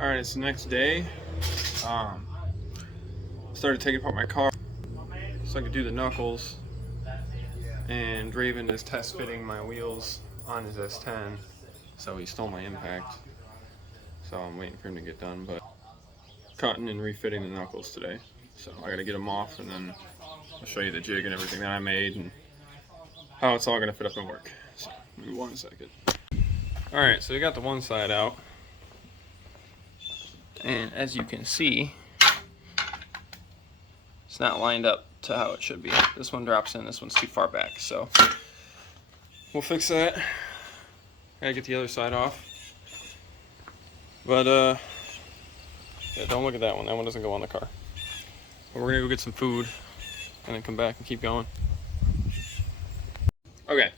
All right, it's the next day. Started taking apart my car so I could do the knuckles, and Raven is test fitting my wheels on his S10, so he stole my impact. So I'm waiting for him to get done, but cutting and refitting the knuckles today. So I gotta get them off, and then I'll show you the jig and everything that I made and how it's all gonna fit up and work. So give me 1 second. All right, so we got the one side out, and as you can see, it's not lined up to how it should be. This one drops in, this one's too far back, so we'll fix that. Gotta get the other side off. But yeah, don't look at that one. That one doesn't go on the car. But we're gonna go get some food and then come back and keep going. Okay,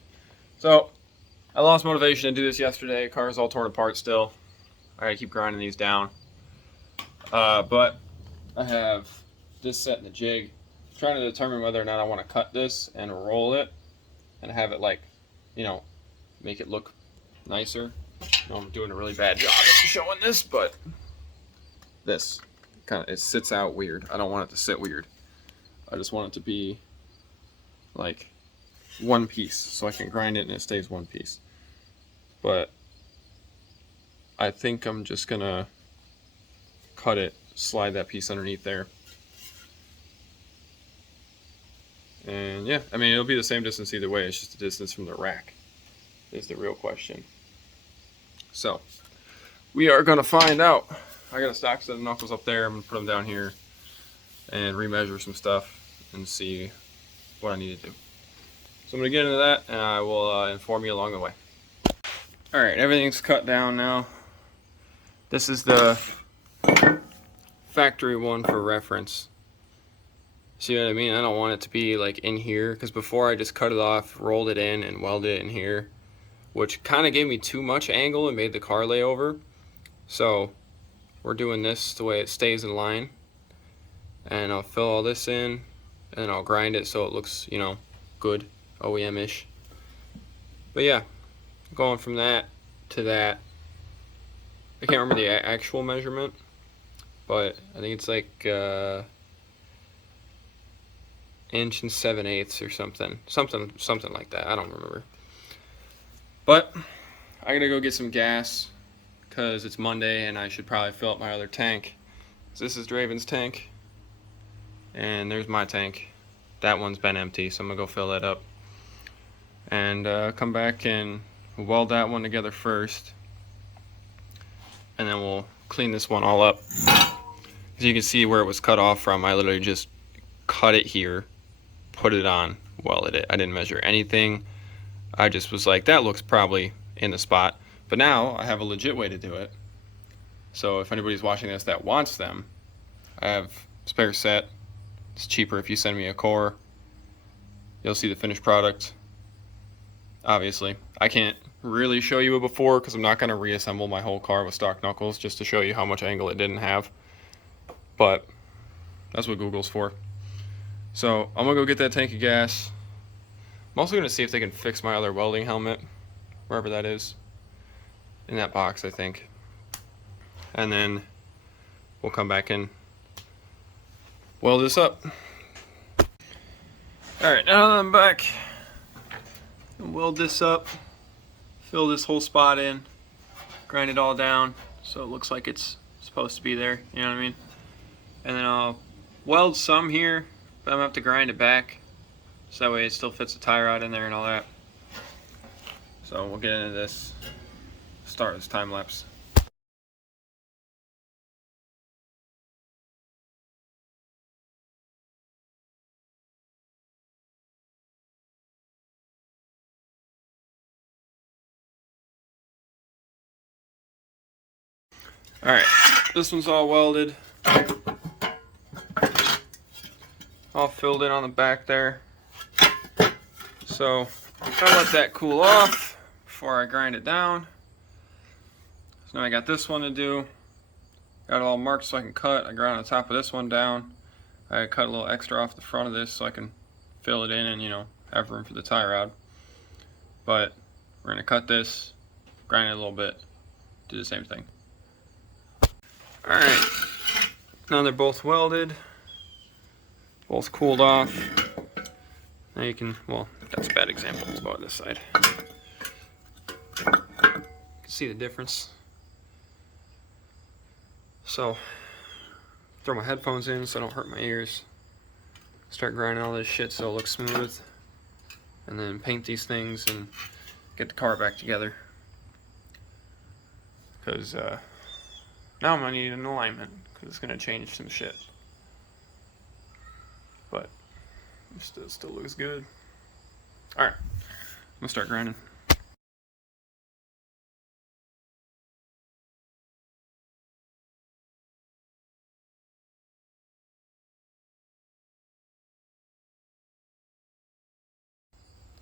so I lost motivation to do this yesterday. Car's all torn apart still. I gotta keep grinding these down. But I have this set in the jig. I'm trying to determine whether or not I want to cut this and roll it and have it, like, you know, make it look nicer. I know I'm doing a really bad job of showing this, but this kind of, it sits out weird. I don't want it to sit weird. I just want it to be like one piece so I can grind it and it stays one piece. But I think I'm just gonna cut it, slide that piece underneath there. And yeah, I mean, it'll be the same distance either way. It's just the distance from the rack is the real question. So we are gonna find out. I got a stock set of knuckles up there. I'm gonna put them down here and remeasure some stuff and see what I need to do. So I'm gonna get into that and I will inform you along the way. All right, everything's cut down now. This is the factory one for reference. See what I mean? I don't want it to be like in here, because before I just cut it off, rolled it in, and welded it in here, which kind of gave me too much angle and made the car lay over. So we're doing this the way it stays in line, and I'll fill all this in, and then I'll grind it so it looks, you know, good, OEM-ish. But yeah, going from that to that. I can't remember the actual measurement, but I think it's like inch and 7/8 or something like that. I don't remember. But I gotta go get some gas because it's Monday and I should probably fill up my other tank. This is Draven's tank, and there's my tank. That one's been empty, so I'm gonna go fill that up and come back and weld that one together first, and then we'll clean this one all up. As you can see where it was cut off from, I literally just cut it here, put it on, welded it. I didn't measure anything. I just was like, that looks probably in the spot. But now I have a legit way to do it. So if anybody's watching this that wants them, I have a spare set. It's cheaper if you send me a core. You'll see the finished product. Obviously, I can't really show you a before because I'm not going to reassemble my whole car with stock knuckles just to show you how much angle it didn't have. But that's what Google's for. So I'm gonna go get that tank of gas. I'm also gonna see if they can fix my other welding helmet, wherever that is, in that box, I think. And then we'll come back and weld this up. All right, now that I'm back, I'll weld this up, fill this whole spot in, grind it all down so it looks like it's supposed to be there, you know what I mean? And then I'll weld some here, but I'm gonna have to grind it back so that way it still fits the tie rod in there and all that. So we'll get into this, start this time lapse. Alright, this one's all welded, all filled in on the back there. So I'll let that cool off before I grind it down. So now I got this one to do. Got it all marked so I can cut. I ground the top of this one down. I cut a little extra off the front of this so I can fill it in and, you know, have room for the tie rod. But we're gonna cut this, grind it a little bit, do the same thing. Alright, now they're both welded, both cooled off. Now you can, well, that's a bad example, let's go on this side. You can see the difference. So, throw my headphones in so I don't hurt my ears. Start grinding all this shit so it looks smooth. And then paint these things and get the car back together. Because now I'm going to need an alignment because it's going to change some shit. But it still looks good. Alright, I'm going to start grinding.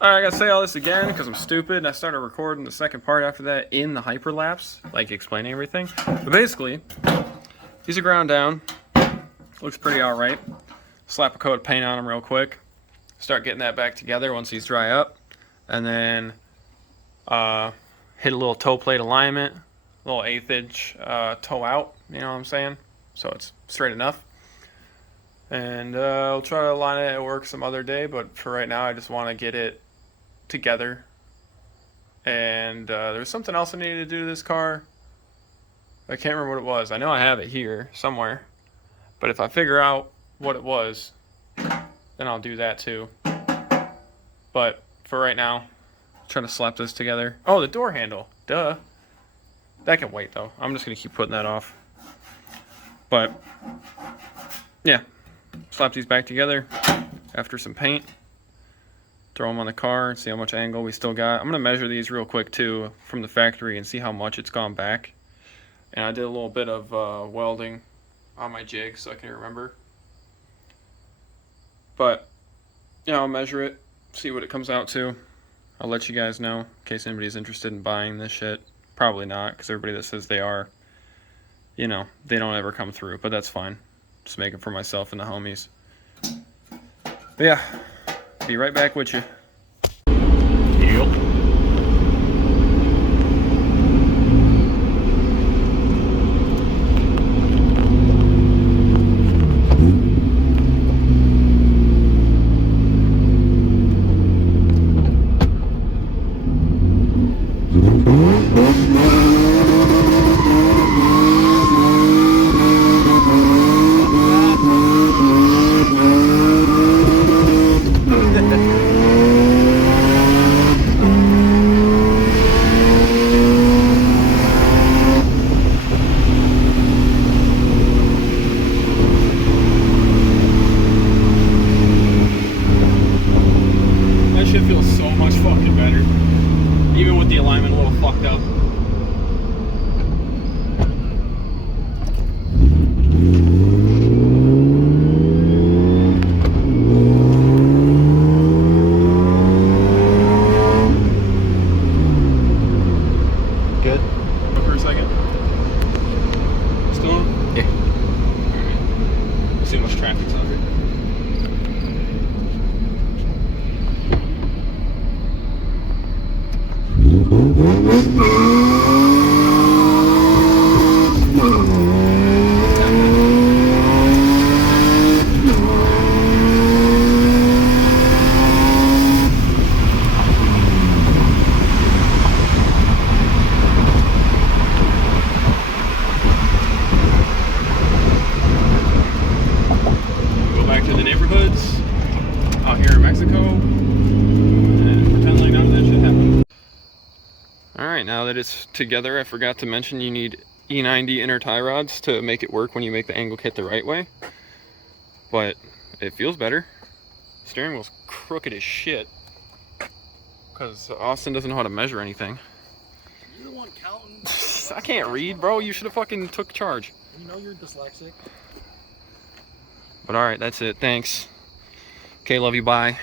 Alright, I gotta say all this again because I'm stupid and I started recording the second part after that in the hyperlapse, like explaining everything. But basically, these are ground down. Looks pretty alright. Slap a coat of paint on them real quick. Start getting that back together once these dry up. And then hit a little toe plate alignment, a little 1/8 inch toe out, you know what I'm saying? So it's straight enough. And I'll try to align it at work some other day, but for right now I just want to get it together. And there's something else I needed to do to this car. I can't remember what it was. I know I have it here somewhere, but if I figure out what it was, then I'll do that too. But for right now, I'm trying to slap this together. Oh, the door handle, duh. That can wait though. I'm just gonna keep putting that off. But yeah, slap these back together after some paint. Throw them on the car and see how much angle we still got. I'm going to measure these real quick too from the factory and see how much it's gone back. And I did a little bit of welding on my jig so I can remember. But yeah, I'll measure it, see what it comes out to. I'll let you guys know in case anybody's interested in buying this shit. Probably not, because everybody that says they are, you know, they don't ever come through, but that's fine. Just make it for myself and the homies. But yeah, be right back with you. Yep. Shit feels so much fucking better, even with the alignment a little fucked up. Good. Go for a second. Still on? Yeah. Alright. See how much traffic's on here. Go back to the neighborhoods out here in Mexico and pretend like none of that shit happened. Alright, now that it's together, I forgot to mention you need E90 inner tie rods to make it work when you make the angle kit the right way. But it feels better. Steering wheel's crooked as shit because Austin doesn't know how to measure anything. You're the one counting. I can't read, bro. You should have fucking took charge. You know you're dyslexic. But alright, that's it. Thanks. Okay, love you. Bye.